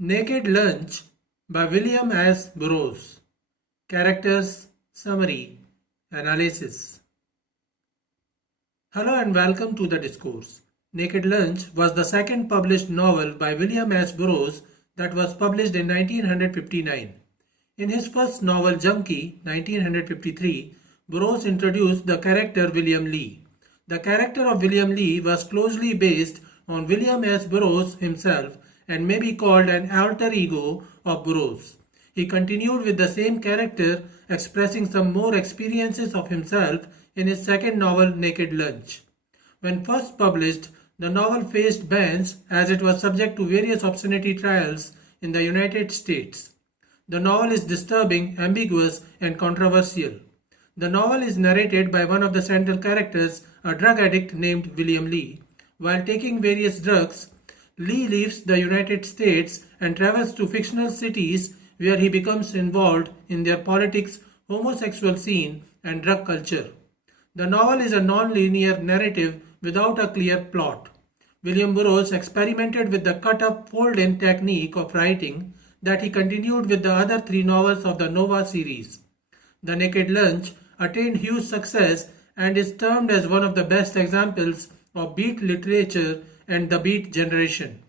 Naked Lunch by William S. Burroughs. Characters, Summary, Analysis. Hello and welcome to the discourse. Naked Lunch was the second published novel by William S. Burroughs that was published in 1959. In his first novel Junkie, 1953, Burroughs introduced the character William Lee. The character of William Lee was closely based on William S. Burroughs himself and may be called an alter ego of Burroughs. He continued with the same character, expressing some more experiences of himself in his second novel Naked Lunch. When first published, the novel faced bans as it was subject to various obscenity trials in the United States. The novel is disturbing, ambiguous, and controversial. The novel is narrated by one of the central characters, a drug addict named William Lee. While taking various drugs, Lee leaves the United States and travels to fictional cities where he becomes involved in their politics, homosexual scene, and drug culture. The novel is a non-linear narrative without a clear plot. William Burroughs experimented with the cut-up, fold-in technique of writing that he continued with the other three novels of the Nova series. The Naked Lunch attained huge success and is termed as one of the best examples of beat literature and the beat generation.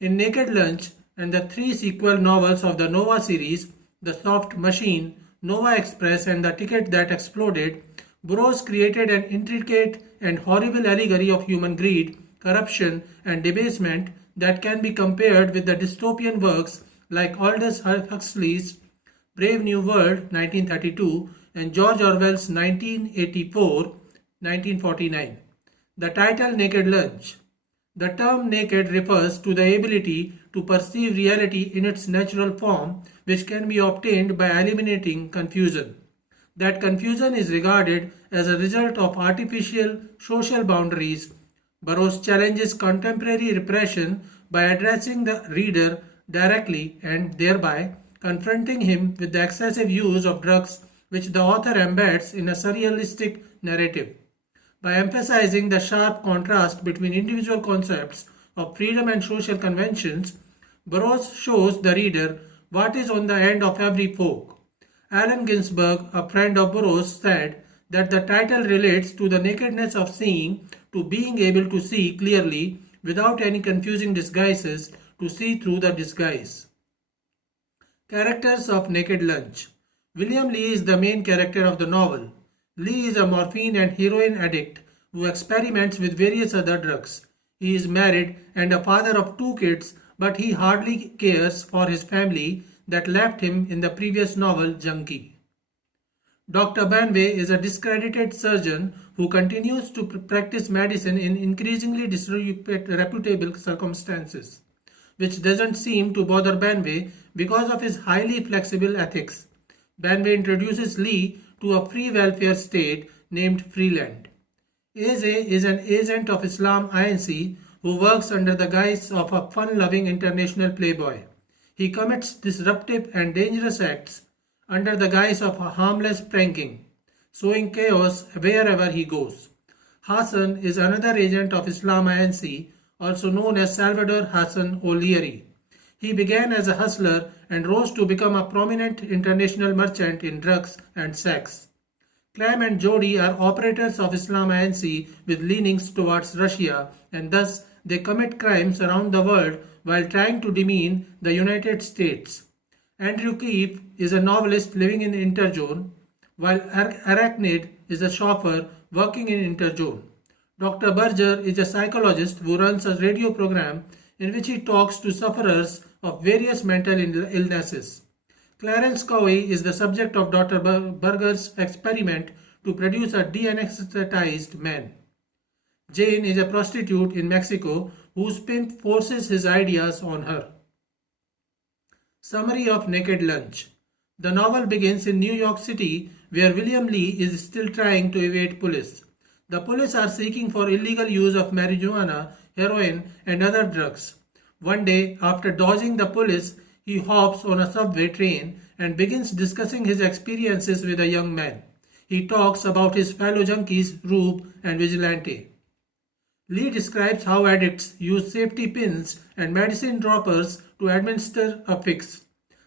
In Naked Lunch and the three sequel novels of the Nova series, The Soft Machine, Nova Express, and The Ticket That Exploded, Burroughs created an intricate and horrible allegory of human greed, corruption, and debasement that can be compared with the dystopian works like Aldous Huxley's Brave New World 1932 and George Orwell's 1984 1949. The title Naked Lunch. The term naked refers to the ability to perceive reality in its natural form, which can be obtained by eliminating confusion. That confusion is regarded as a result of artificial social boundaries. Burroughs challenges contemporary repression by addressing the reader directly and thereby confronting him with the excessive use of drugs which the author embeds in a surrealistic narrative. By emphasizing the sharp contrast between individual concepts of freedom and social conventions, Burroughs shows the reader what is on the end of every fork. Allen Ginsberg, a friend of Burroughs, said that the title relates to the nakedness of seeing, to being able to see clearly without any confusing disguises, to see through the disguise. Characters of Naked Lunch. William Lee is the main character of the novel. Lee is a morphine and heroin addict who experiments with various other drugs. He is married and a father of two kids, but he hardly cares for his family that left him in the previous novel Junkie. Dr. Banway is a discredited surgeon who continues to practice medicine in increasingly disreputable circumstances, which doesn't seem to bother Banway because of his highly flexible ethics. Banway introduces Lee to a free welfare state named Freeland. AJ is an agent of Islam Inc. who works under the guise of a fun-loving international playboy. He commits disruptive and dangerous acts under the guise of a harmless pranking, sowing chaos wherever he goes. Hassan is another agent of Islam Inc., also known as Salvador Hassan O'Leary. He began as a hustler and rose to become a prominent international merchant in drugs and sex. Clem and Jody are operators of Islam Inc. with leanings towards Russia, and thus they commit crimes around the world while trying to demean the United States. Andrew Keefe is a novelist living in Interzone, while Arachnid is a chauffeur working in Interzone. Dr. Berger is a psychologist who runs a radio program in which he talks to sufferers of various mental illnesses. Clarence Cowey is the subject of Dr. Berger's experiment to produce a de-anesthetized man. Jane is a prostitute in Mexico whose pimp forces his ideas on her. Summary of Naked Lunch. The novel begins in New York City where William Lee is still trying to evade police. The police are seeking for illegal use of marijuana, heroin, and other drugs. One day, after dodging the police, he hops on a subway train and begins discussing his experiences with a young man. He talks about his fellow junkies, Rube and Vigilante. Lee describes how addicts use safety pins and medicine droppers to administer a fix.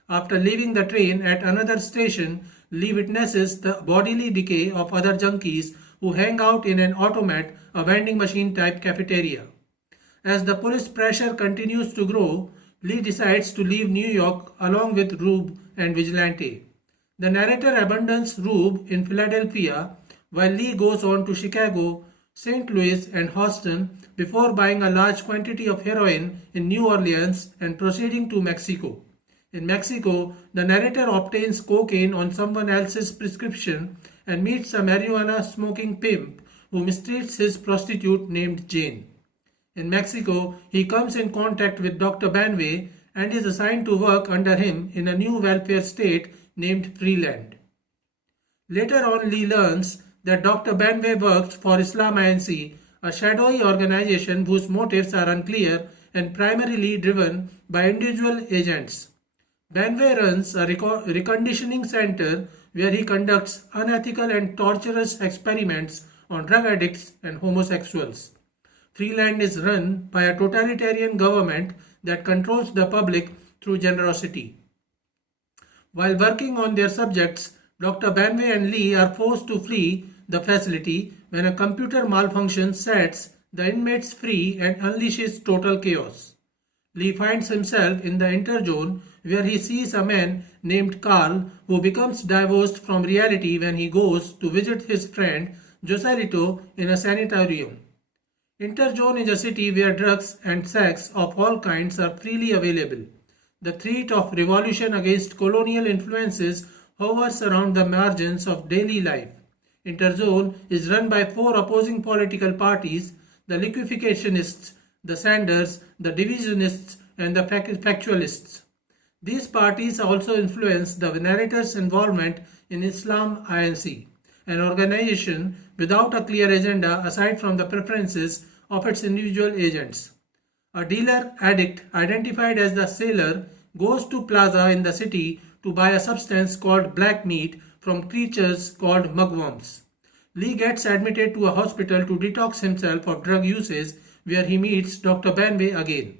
After leaving the train at another station, Lee witnesses the bodily decay of other junkies who hang out in an automat, a vending machine type cafeteria. As the police pressure continues to grow, Lee decides to leave New York along with Rube and Vigilante. The narrator abandons Rube in Philadelphia while Lee goes on to Chicago, St. Louis, and Houston before buying a large quantity of heroin in New Orleans and proceeding to Mexico. In Mexico, the narrator obtains cocaine on someone else's prescription and meets a marijuana smoking pimp who mistreats his prostitute named Jane. In Mexico, he comes in contact with Dr. Banway and is assigned to work under him in a new welfare state named Freeland. Later on, Lee learns that Dr. Banway works for Islam Inc., a shadowy organization whose motives are unclear and primarily driven by individual agents. Banway runs a reconditioning center where he conducts unethical and torturous experiments on drug addicts and homosexuals. Freeland is run by a totalitarian government that controls the public through generosity. While working on their subjects, Dr. Banway and Lee are forced to flee the facility when a computer malfunction sets the inmates free and unleashes total chaos. Lee finds himself in the interzone where he sees a man named Carl who becomes divorced from reality when he goes to visit his friend Joselito in a sanatorium. Interzone is a city where drugs and sex of all kinds are freely available. The threat of revolution against colonial influences hovers around the margins of daily life. Interzone is run by four opposing political parties: the liquefiationists, the Sanders, the divisionists, and the factualists. These parties also influence the narrator's involvement in Islam Inc., an organization without a clear agenda aside from the preferences of its individual agents. A dealer addict identified as the sailor goes to plaza in the city to buy a substance called black meat from creatures called mugworms. Lee gets admitted to a hospital to detox himself of drug usage, where he meets Dr. Banway again.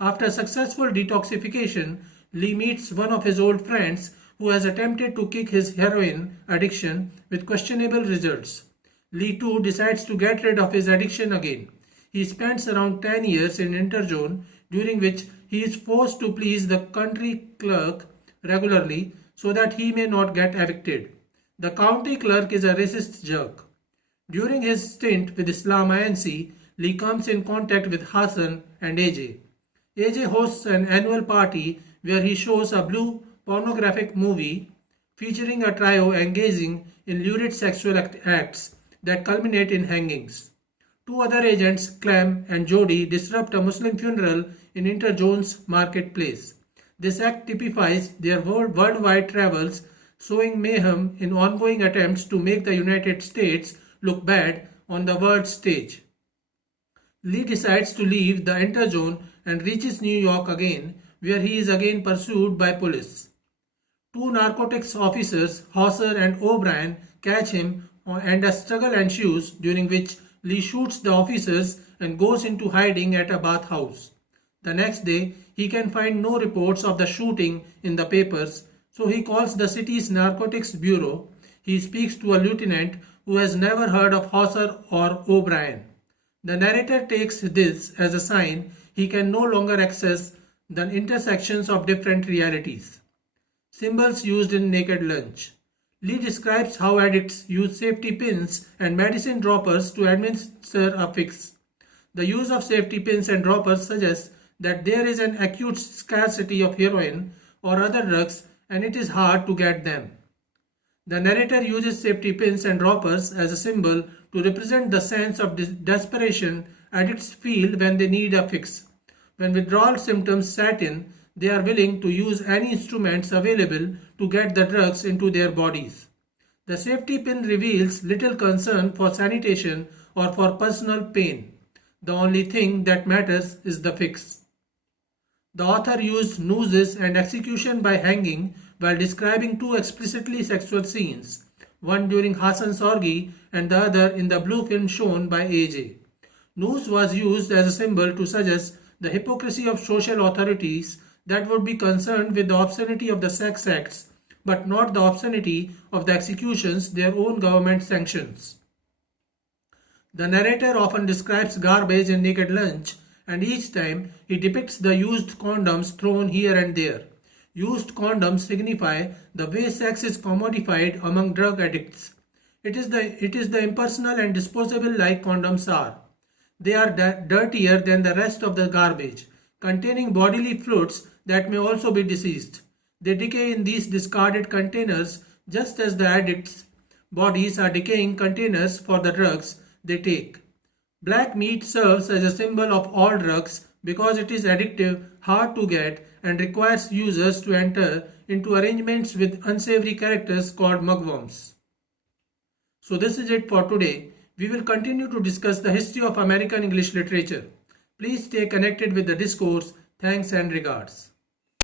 After successful detoxification, Lee meets one of his old friends who has attempted to kick his heroin addiction with questionable results. Lee too decides to get rid of his addiction again. He spends around 10 years in Interzone, during which he is forced to please the country clerk regularly so that he may not get evicted. The county clerk is a racist jerk. During his stint with Islam Inc., Lee comes in contact with Hassan and AJ. AJ hosts an annual party where he shows a blue pornographic movie featuring a trio engaging in lurid sexual acts that culminate in hangings. Two other agents, Clem and Jody, disrupt a Muslim funeral in Interzone's marketplace. This act typifies their worldwide travels, sowing mayhem in ongoing attempts to make the United States look bad on the world stage. Lee decides to leave the Interzone and reaches New York again, where he is again pursued by police. Two narcotics officers, Hauser and O'Brien, catch him and a struggle ensues, during which Lee shoots the officers and goes into hiding at a bathhouse. The next day, he can find no reports of the shooting in the papers, so he calls the city's narcotics bureau. He speaks to a lieutenant who has never heard of Hauser or O'Brien. The narrator takes this as a sign he can no longer access the intersections of different realities. Symbols used in Naked Lunch. Lee describes how addicts use safety pins and medicine droppers to administer a fix. The use of safety pins and droppers suggests that there is an acute scarcity of heroin or other drugs and it is hard to get them. The narrator uses safety pins and droppers as a symbol to represent the sense of desperation addicts feel when they need a fix. When withdrawal symptoms set in, they are willing to use any instruments available to get the drugs into their bodies. The safety pin reveals little concern for sanitation or for personal pain. The only thing that matters is the fix. The author used nooses and execution by hanging while describing two explicitly sexual scenes, one during Hassan's orgy and the other in the blue film shown by AJ. Noose was used as a symbol to suggest the hypocrisy of social authorities that would be concerned with the obscenity of the sex acts, but not the obscenity of the executions their own government sanctions. The narrator often describes garbage and naked lunch, and each time he depicts the used condoms thrown here and there. Used condoms signify the way sex is commodified among drug addicts. It is the impersonal and disposable like condoms are. They are dirtier than the rest of the garbage, containing bodily fluids that may also be diseased. They decay in these discarded containers just as the addicts' bodies are decaying containers for the drugs they take. Black meat serves as a symbol of all drugs because it is addictive, hard to get, and requires users to enter into arrangements with unsavory characters called mugwumps. So this is it for today. We will continue to discuss the history of American English literature. Please stay connected with the discourse. Thanks and regards.